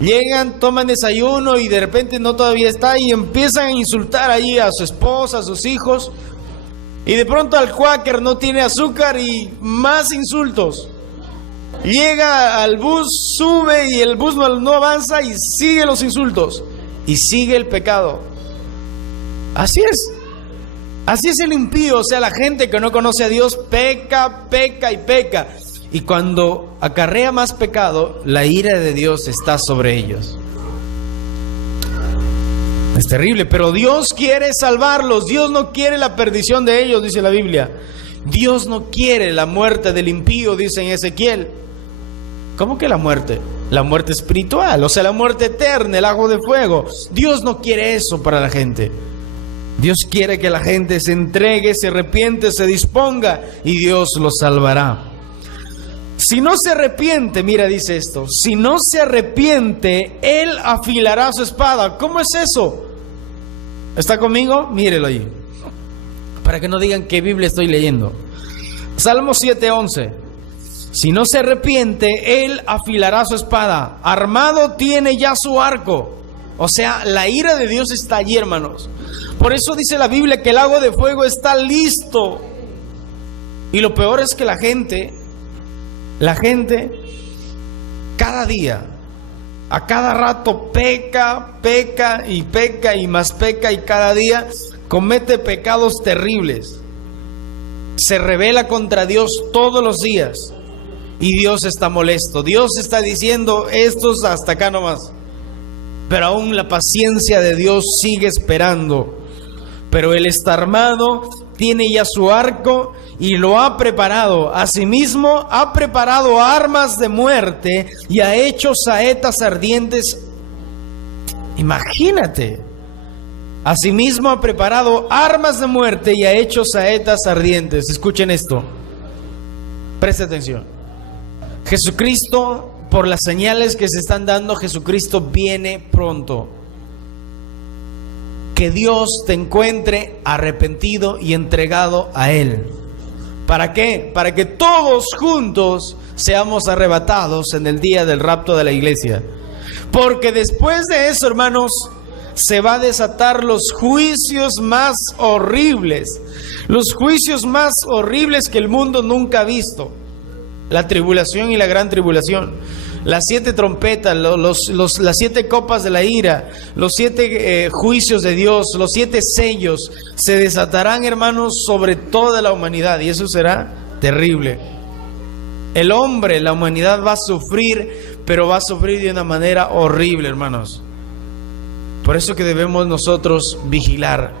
Llegan, toman desayuno y de repente no todavía está y empiezan a insultar ahí a su esposa, a sus hijos. Y de pronto al Quaker no tiene azúcar y más insultos. Llega al bus, sube y el bus no avanza y sigue los insultos y sigue el pecado. Así es el impío, o sea, la gente que no conoce a Dios peca, peca y peca. Y cuando acarrea más pecado, la ira de Dios está sobre ellos. Es terrible, pero Dios quiere salvarlos. Dios no quiere la perdición de ellos, dice la Biblia. Dios no quiere la muerte del impío, dice en Ezequiel. ¿Cómo que la muerte? La muerte espiritual, o sea, la muerte eterna, el lago de fuego. Dios no quiere eso para la gente. Dios quiere que la gente se entregue, se arrepiente, se disponga y Dios los salvará. Si no se arrepiente, mira, dice esto, si no se arrepiente, Él afilará su espada. ¿Cómo es eso? ¿Está conmigo? Mírelo ahí, para que no digan qué Biblia estoy leyendo. Salmo 7:11. Si no se arrepiente, Él afilará su espada. Armado tiene ya su arco. O sea, la ira de Dios está allí, hermanos. Por eso dice la Biblia que el lago de fuego está listo. Y lo peor es que la gente cada día, a cada rato peca, peca y más peca, y cada día comete pecados terribles. Se rebela contra Dios todos los días. Y Dios está molesto. Dios está diciendo, estos hasta acá nomás. Pero aún la paciencia de Dios sigue esperando. Pero Él está armado, tiene ya su arco y lo ha preparado. Asimismo, ha preparado armas de muerte y ha hecho saetas ardientes. Imagínate. Asimismo, ha preparado armas de muerte y ha hecho saetas ardientes. Escuchen esto. Preste atención. Jesucristo, por las señales que se están dando, Jesucristo viene pronto. Que Dios te encuentre arrepentido y entregado a Él. ¿Para qué? Para que todos juntos seamos arrebatados en el día del rapto de la iglesia. Porque después de eso, hermanos, se va a desatar los juicios más horribles. Los juicios más horribles que el mundo nunca ha visto. La tribulación y la gran tribulación. Las 7 trompetas, las 7 copas de la ira, los 7 juicios de Dios, los 7 sellos se desatarán, hermanos, sobre toda la humanidad, y eso será terrible. El hombre, la humanidad va a sufrir, pero va a sufrir de una manera horrible, hermanos. Por eso que debemos nosotros vigilar.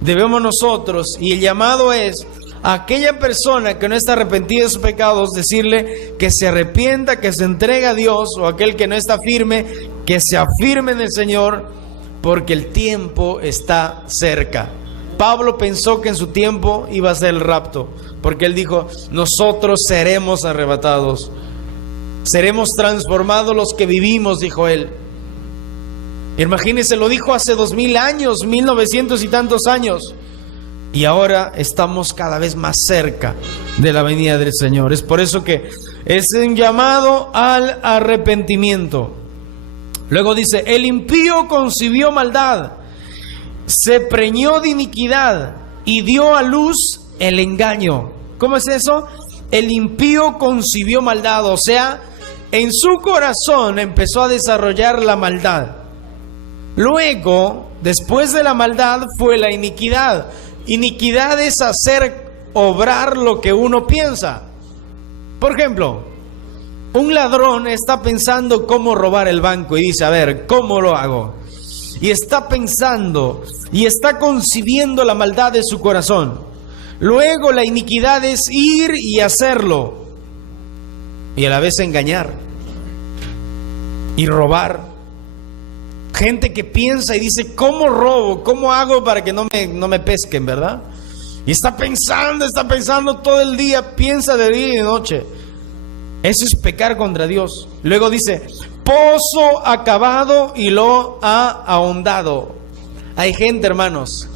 Debemos nosotros, y el llamado es a aquella persona que no está arrepentida de sus pecados, decirle que se arrepienta, que se entregue a Dios, o aquel que no está firme, que se afirme en el Señor, porque el tiempo está cerca. Pablo pensó que en su tiempo iba a ser el rapto, porque él dijo, nosotros seremos arrebatados, seremos transformados los que vivimos, dijo él. Imagínense, lo dijo hace 2000 años, 1900 y tantos años. Y ahora estamos cada vez más cerca de la venida del Señor. Es por eso que es un llamado al arrepentimiento. Luego dice, el impío concibió maldad, se preñó de iniquidad y dio a luz el engaño. ¿Cómo es eso? El impío concibió maldad, o sea, en su corazón empezó a desarrollar la maldad. Luego, después de la maldad, fue la iniquidad. Iniquidad es hacer obrar lo que uno piensa. Por ejemplo, un ladrón está pensando cómo robar el banco y dice, a ver, ¿cómo lo hago? Y está pensando y está concibiendo la maldad de su corazón. Luego la iniquidad es ir y hacerlo, y a la vez engañar y robar. Gente que piensa y dice, ¿cómo robo? ¿Cómo hago para que no me pesquen, verdad? Y está pensando todo el día, piensa de día y de noche. Eso es pecar contra Dios. Luego dice, pozo acabado y lo ha ahondado. Hay gente, hermanos,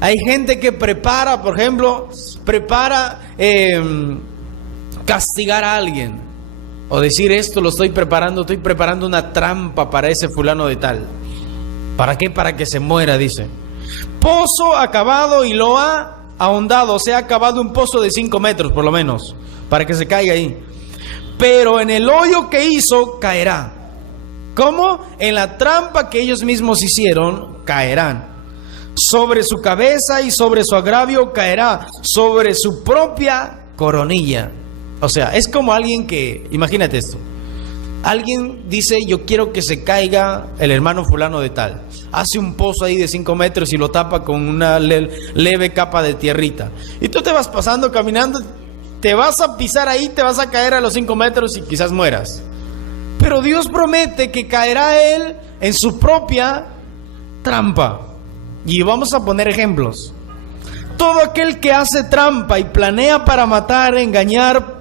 hay gente que prepara, por ejemplo, castigar a alguien. O decir, esto lo estoy preparando una trampa para ese fulano de tal. ¿Para qué? Para que se muera, dice. Pozo acabado y lo ha ahondado. O sea, ha acabado un pozo de 5 metros por lo menos, para que se caiga ahí. Pero en el hoyo que hizo, caerá. ¿Cómo? En la trampa que ellos mismos hicieron, caerán. Sobre su cabeza y sobre su agravio caerá, sobre su propia coronilla. O sea, es como alguien que, imagínate esto, alguien dice, yo quiero que se caiga el hermano fulano de tal. Hace un pozo ahí de 5 metros y lo tapa con una leve capa de tierrita. Y tú te vas pasando, caminando, te vas a pisar ahí, te vas a caer a los 5 metros y quizás mueras. Pero Dios promete que caerá él en su propia trampa. Y vamos a poner ejemplos. Todo aquel que hace trampa y planea para matar, engañar,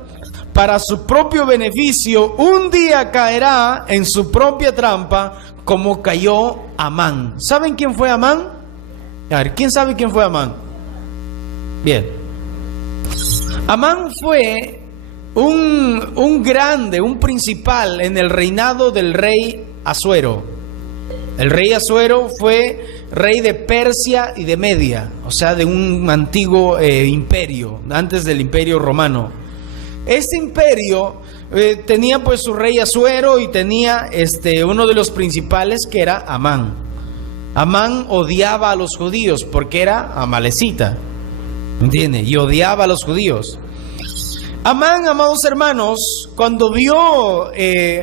para su propio beneficio, un día caerá en su propia trampa, como cayó Amán. ¿Saben quién fue Amán? A ver, ¿quién sabe quién fue Amán? Bien. Amán fue un grande, un principal en el reinado del rey Asuero. El rey Asuero fue rey de Persia y de Media, o sea, de un antiguo imperio, antes del imperio romano. Este imperio tenía pues su rey Asuero y tenía uno de los principales que era Amán. Amán odiaba a los judíos porque era amalecita, ¿entiende? Y odiaba a los judíos. Amán, amados hermanos, cuando vio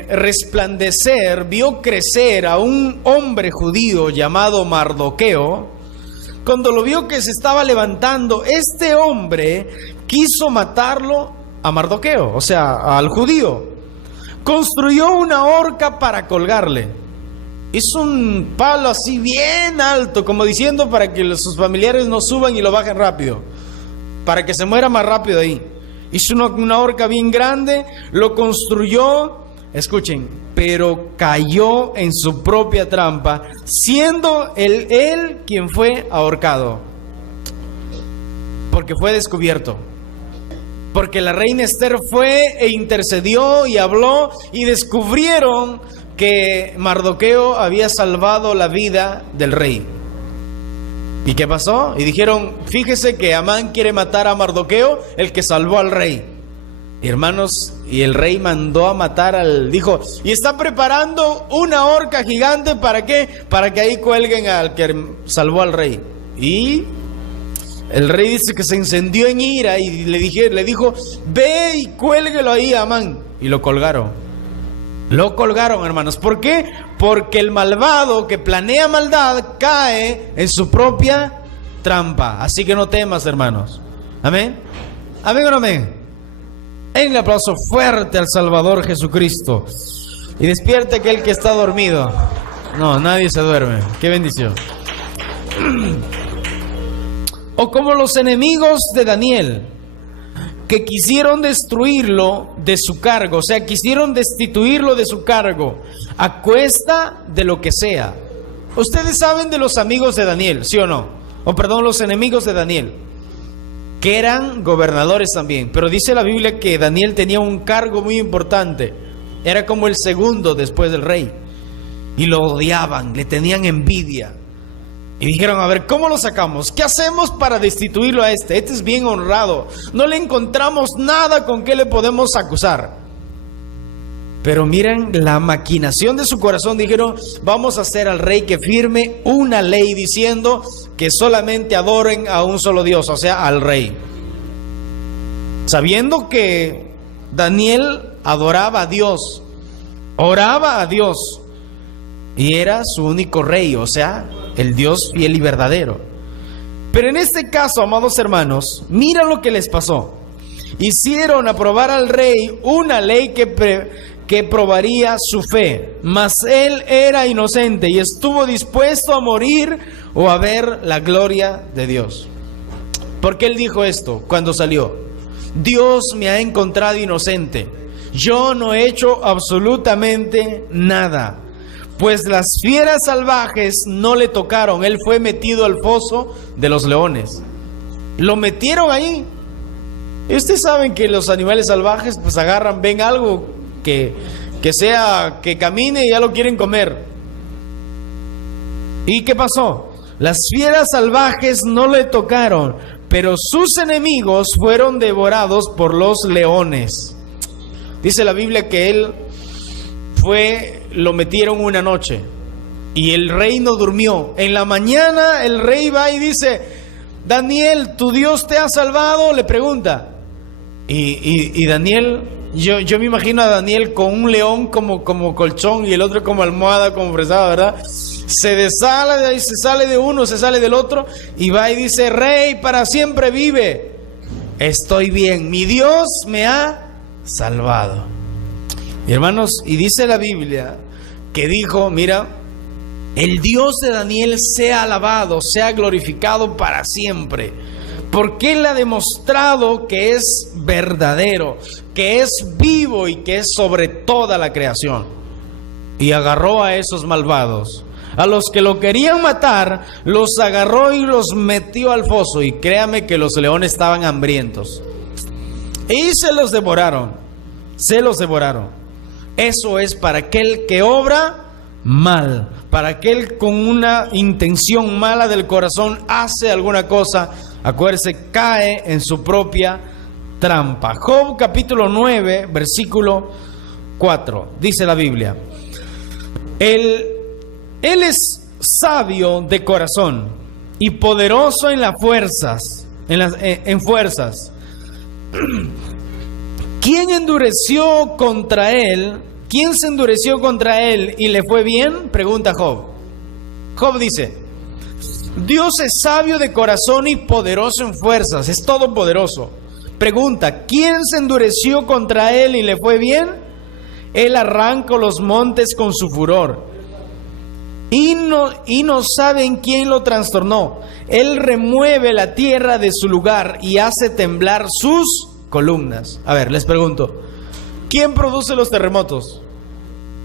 resplandecer, vio crecer a un hombre judío llamado Mardoqueo, cuando lo vio que se estaba levantando, este hombre quiso matarlo a Mardoqueo, o sea, al judío. Construyó una horca para colgarle. Hizo un palo así bien alto, como diciendo para que sus familiares no suban y lo bajen rápido, para que se muera más rápido ahí. Hizo una horca bien grande, lo construyó, escuchen, pero cayó en su propia trampa, siendo él quien fue ahorcado, porque fue descubierto. Porque la reina Esther fue e intercedió y habló y descubrieron que Mardoqueo había salvado la vida del rey. ¿Y qué pasó? Y dijeron, fíjese que Amán quiere matar a Mardoqueo, el que salvó al rey. Y hermanos, y el rey mandó a matar dijo, y está preparando una horca gigante, ¿para qué? Para que ahí cuelguen al que salvó al rey. Y el rey dice que se encendió en ira y le dijo, ve y cuélguelo ahí a Amán. Y lo colgaron. Lo colgaron, hermanos. ¿Por qué? Porque el malvado que planea maldad cae en su propia trampa. Así que no temas, hermanos. Amén. Amén o no amén. En un aplauso fuerte al Salvador Jesucristo. Y despierte aquel que está dormido. No, nadie se duerme. Qué bendición. O como los enemigos de Daniel, que quisieron destruirlo de su cargo, o sea, quisieron destituirlo de su cargo a cuesta de lo que sea. Ustedes saben de los amigos de Daniel, ¿sí o no? O perdón, los enemigos de Daniel, que eran gobernadores también. Pero dice la Biblia que Daniel tenía un cargo muy importante. Era como el segundo después del rey. Y lo odiaban, le tenían envidia. Y dijeron, a ver, ¿cómo lo sacamos? ¿Qué hacemos para destituirlo a este? Este es bien honrado. No le encontramos nada con que le podemos acusar. Pero miren la maquinación de su corazón. Dijeron, vamos a hacer al rey que firme una ley diciendo que solamente adoren a un solo Dios, o sea, al rey. Sabiendo que Daniel adoraba a Dios, oraba a Dios y era su único rey, o sea, el Dios fiel y verdadero. Pero en este caso, amados hermanos, mira lo que les pasó. Hicieron aprobar al rey una ley que probaría su fe, mas él era inocente y estuvo dispuesto a morir o a ver la gloria de Dios. Porque él dijo esto cuando salió: Dios me ha encontrado inocente, yo no he hecho absolutamente nada, pues las fieras salvajes no le tocaron. Él fue metido al foso de los leones, lo metieron ahí. Y ustedes saben que los animales salvajes pues agarran, ven algo que camine y ya lo quieren comer. ¿Y qué pasó? Las fieras salvajes no le tocaron, pero sus enemigos fueron devorados por los leones. Dice la Biblia que él lo metieron una noche y el rey no durmió. En la mañana el rey va y dice: Daniel, ¿tu Dios te ha salvado? Le pregunta. Y Daniel, yo me imagino a Daniel con un león como colchón y el otro como almohada, como fresada, ¿verdad? Se sale de uno, se sale del otro y va y dice: Rey, para siempre vive. Estoy bien, mi Dios me ha salvado. Y hermanos, y dice la Biblia que dijo: mira, el Dios de Daniel sea alabado, sea glorificado para siempre, porque Él ha demostrado que es verdadero, que es vivo y que es sobre toda la creación. Y agarró a esos malvados, a los que lo querían matar, los agarró y los metió al foso. Y créame que los leones estaban hambrientos. Y se los devoraron. Eso es para aquel que obra mal, para aquel con una intención mala del corazón hace alguna cosa. Acuérdese, cae en su propia trampa. Job capítulo 9, versículo 4. Dice la Biblia: Él es sabio de corazón y poderoso en las fuerzas, en fuerzas. ¿Quién endureció contra él? ¿Quién se endureció contra él y le fue bien? Pregunta Job. Job dice: Dios es sabio de corazón y poderoso en fuerzas, es todopoderoso. Pregunta: ¿quién se endureció contra él y le fue bien? Él arrancó los montes con su furor y no saben quién lo trastornó. Él remueve la tierra de su lugar y hace temblar sus columnas. A ver, les pregunto: ¿quién produce los terremotos?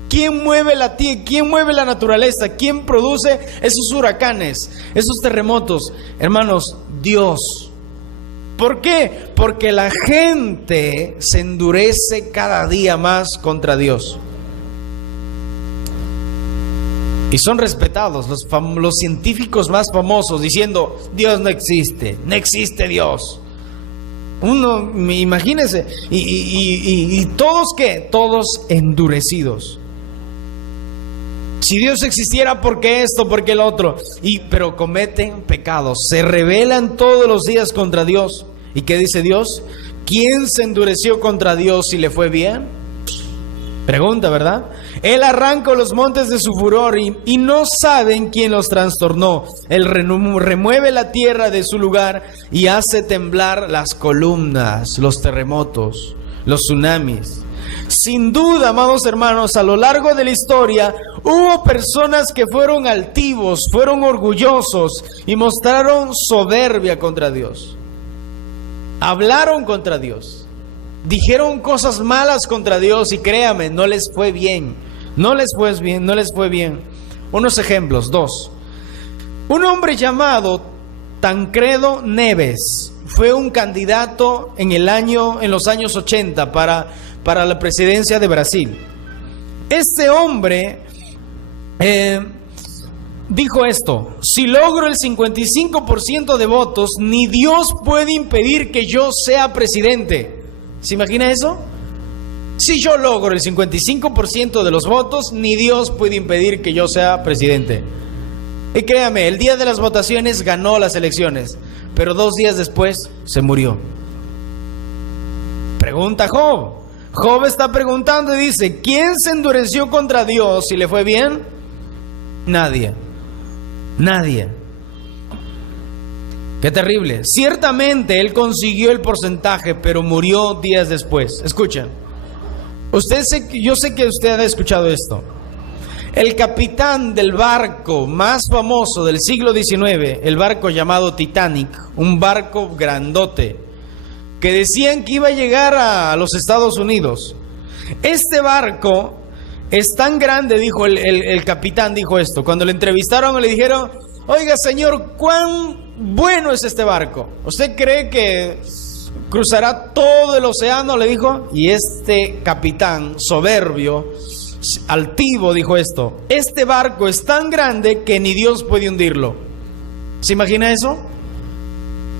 ¿Quién mueve la tierra? ¿Quién mueve la naturaleza? ¿Quién produce esos huracanes, esos terremotos? Hermanos, Dios. ¿Por qué? Porque la gente se endurece cada día más contra Dios. Y son respetados los científicos más famosos diciendo: Dios no existe, no existe Dios. Uno, imagínense, y todos, ¿qué? Todos endurecidos. Si Dios existiera, ¿por qué esto? ¿Por qué el otro? Pero cometen pecados, se rebelan todos los días contra Dios. ¿Y qué dice Dios? ¿Quién se endureció contra Dios y le fue bien? Pregunta, ¿verdad? Él arranca los montes de su furor y no saben quién los trastornó. Él remueve la tierra de su lugar y hace temblar las columnas, los terremotos, los tsunamis. Sin duda, amados hermanos, a lo largo de la historia hubo personas que fueron altivos, fueron orgullosos y mostraron soberbia contra Dios. Hablaron contra Dios. Dijeron cosas malas contra Dios y créame, no les fue bien. No les fue bien. Unos ejemplos, 2. Un hombre llamado Tancredo Neves fue un candidato en los años 80 para la presidencia de Brasil. Este hombre dijo esto: si logro el 55% de votos, ni Dios puede impedir que yo sea presidente. ¿Se imagina eso? Si yo logro el 55% de los votos, ni Dios puede impedir que yo sea presidente. Y créame, el día de las votaciones ganó las elecciones, pero 2 días después se murió. Pregunta Job. Job está preguntando y dice: ¿quién se endureció contra Dios y le fue bien? Nadie. Qué terrible. Ciertamente él consiguió el porcentaje, pero murió días después. Escuchen. Yo sé que usted ha escuchado esto. El capitán del barco más famoso del siglo XIX, el barco llamado Titanic, un barco grandote, que decían que iba a llegar a los Estados Unidos. Este barco es tan grande, dijo el capitán, dijo esto. Cuando le entrevistaron le dijeron: oiga señor, ¿cuán bueno es este barco? ¿Usted cree que cruzará todo el océano?, le dijo. Y este capitán soberbio, altivo, dijo esto: este barco es tan grande que ni Dios puede hundirlo. ¿Se imagina eso?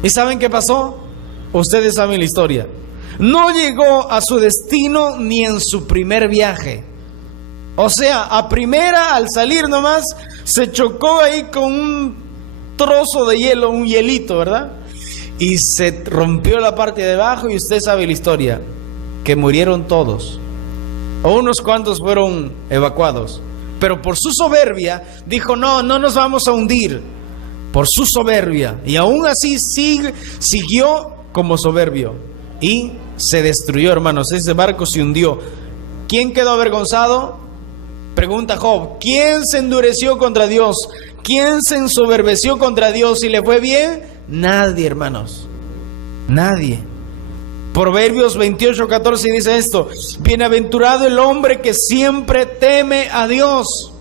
¿Y saben qué pasó? Ustedes saben la historia. No llegó a su destino ni en su primer viaje. O sea, a primera, al salir nomás, se chocó ahí con un trozo de hielo, un hielito, ¿verdad? Y se rompió la parte de abajo y usted sabe la historia, que murieron todos. O unos cuantos fueron evacuados. Pero por su soberbia, dijo: no nos vamos a hundir. Por su soberbia. Y aún así siguió como soberbio. Y se destruyó, hermanos. Ese barco se hundió. ¿Quién quedó avergonzado? Pregunta Job: ¿quién se endureció contra Dios? ¿Quién se ensoberbeció contra Dios y le fue bien? Nadie, hermanos. Nadie. Proverbios 28:14 dice esto: bienaventurado el hombre que siempre teme a Dios.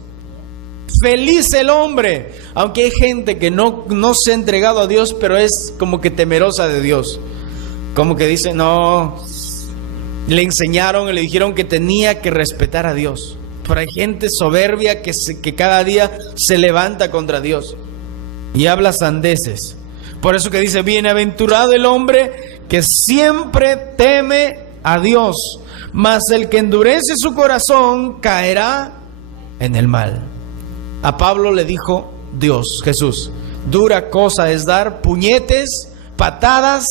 Feliz el hombre. Aunque hay gente que no se ha entregado a Dios, pero es como que temerosa de Dios. Como que dice: no, le enseñaron y le dijeron que tenía que respetar a Dios. Pero hay gente soberbia que cada día se levanta contra Dios y habla sandeces. Por eso que dice: bienaventurado el hombre que siempre teme a Dios, mas el que endurece su corazón caerá en el mal. A Pablo le dijo Dios, Jesús: dura cosa es dar puñetes, patadas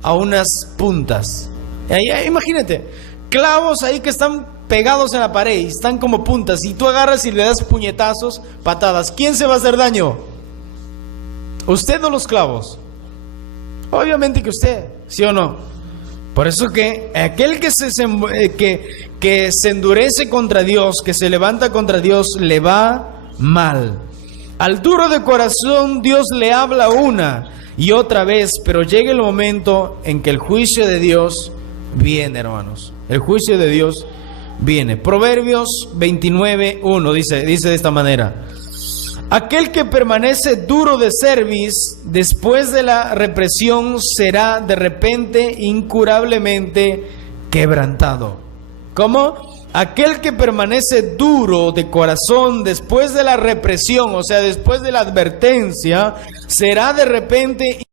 a unas puntas. Ahí, imagínate, clavos ahí que están pegados en la pared y están como puntas, y tú agarras y le das puñetazos, patadas. ¿Quién se va a hacer daño? ¿Usted o los clavos? Obviamente que usted, ¿sí o no? Por eso que aquel que se endurece contra Dios, que se levanta contra Dios, le va mal. Al duro de corazón Dios le habla una y otra vez, pero llega el momento en que el juicio de Dios viene, hermanos. El juicio de Dios viene. Proverbios 29:1 dice de esta manera: aquel que permanece duro de cerviz después de la represión será de repente incurablemente quebrantado. ¿Cómo? Aquel que permanece duro de corazón después de la represión, o sea, después de la advertencia, será de repente